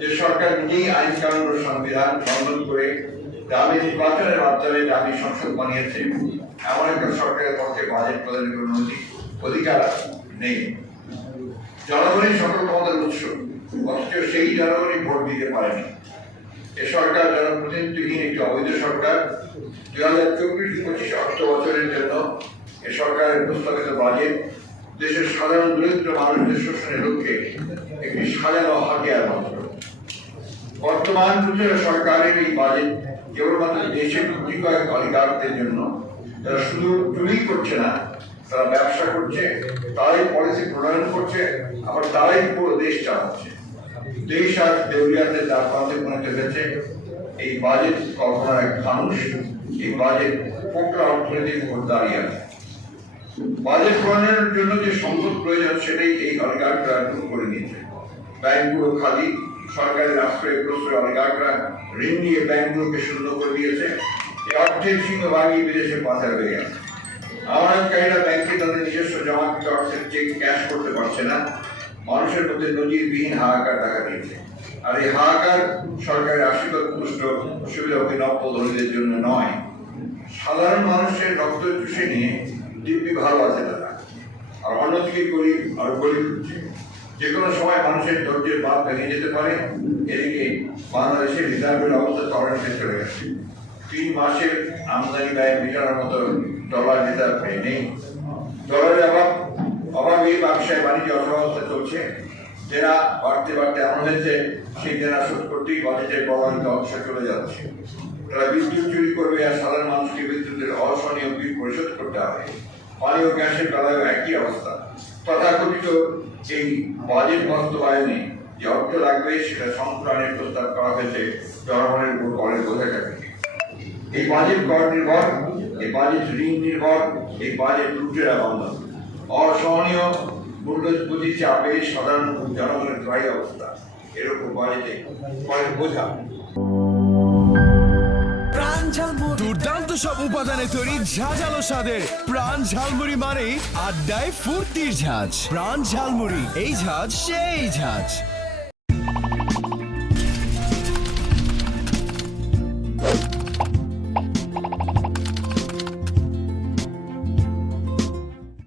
যে সরকার নিজেই আইন কানুন ও সংবিধান লঙ্ঘন করে দাবি নির্বাচনের মাধ্যমে দাবি সংসদ বানিয়েছে, এমন একটা সরকারের পক্ষে বাজেট প্রদানের কোনো নৈতিক অধিকার নেই। জনগণই সকল ক্ষমতার উৎস, অথচ সেই জনগণই ভোট দিতে পারেনি। এ সরকার জনপ্রতিনিধিহীন একটি অবৈধ সরকার। 2024-25 অর্থ বছরের জন্য এ সরকারের প্রস্তাবিত বাজেট দেশের সাধারণ দরিদ্র মানুষদের শোষণের লক্ষ্যে একটি সাজানো হাতিয়ার মাত্র। বর্তমান সরকারের এই বাজেট কেবলমাত্র দেশের গুটি কয়েক অলিগারদের জন্য, তারা শুধু চুরি করছে না, তারা ব্যবসা করছে, তারাই পলিসি প্রণয়ন করছে, আবার তারাই পুরো দেশ চালাচ্ছে। দেশ আর দেউলিয়াদের দ্বার প্রান্তে পৌঁছে গেছে। এই বাজেট কল্পনার এক মানুষ, এই বাজেট পোকরা অর্থনীতির উপর দাঁড়িয়ে আছে। বাজেট প্রণয়নের জন্য যে সম্পদ প্রয়োজন সেটাই এই অলিগাররা দূর করে নিয়েছে। ব্যাংকগুলো খালি, সরকারের আশ্রয়ে প্রশ্রয় অলিগাররা ঋণ নিয়ে ব্যাংকগুলোকে শূন্য করে দিয়েছে। এই অর্থের সিংহভাগই বিদেশে পাচার হয়ে গেছে। আমানতকারীরা ব্যাংকে তাদের নিজস্ব জমাকৃত অর্থের চেক ক্যাশ করতে পারছে না। মানুষের মধ্যে নজিরবিহীন হাহাকার দেখা দিয়েছে। আর এই হাহাকার সরকারের আশীর্বাদ পুষ্ট সুবিধাভোগী নব্য ধনীদের জন্য নয়, সাধারণ মানুষের রক্ত চুষে নিয়ে দিব্যি ভালো আছে তারা। আর অন্যদিকে গরিব আর গরিব হচ্ছে। যে কোনো সময় মানুষের ধৈর্যের বাঁধ ভেঙে যেতে পারে। এদিকে বাংলাদেশের রিজার্ভের অবস্থা তরণে চলে গেছে। 3 মাসের আমদানি ব্যয় মেটানোর মতো ডলার রিজার্ভ নেই। ডলারের অভাবে ব্যবসায় বাণিজ্য অর্থব্যবস্থা চলছে। দেনা বাড়তে বাড়তে এমন হয়েছে সেই দেনা শোধ করতেই বাজেটের বরাদ্দ অংশ চলে যাচ্ছে। তারা বিদ্যুৎ চুরি করবে আর সাধারণ মানুষকে বিদ্যুতের অসহনীয় বিল পরিশোধ করতে হবে। পানি ও গ্যাসের বেলায় একই অবস্থা। তথাকথিত এই বাজেট বাস্তবায়নে যে অর্থ লাগবে সেটা সংস্করণের প্রস্তাব করা হয়েছে জনগণের উপর করের বোঝাটাকে। এই বাজেট কর নির্ভর, এই বাজেট ঋণ নির্ভর, এই বাজেট লুটেরা বন্ধন। অসহনীয় মূল্যস্ফীতি চাপে সাধারণ জনগণের প্রায় অবস্থা। এরকম বাজেটে করের বোঝা। দুর্দান্ত সব উপাদানে তৈরি ঝাঁঝালো স্বাদের প্রাণ ঝালমুড়ি মানেই আড্ডায় ফুর্তির ঝাঁজ। প্রাণ ঝালমুড়ি, এই ঝাঁজ সেই ঝাঁজ।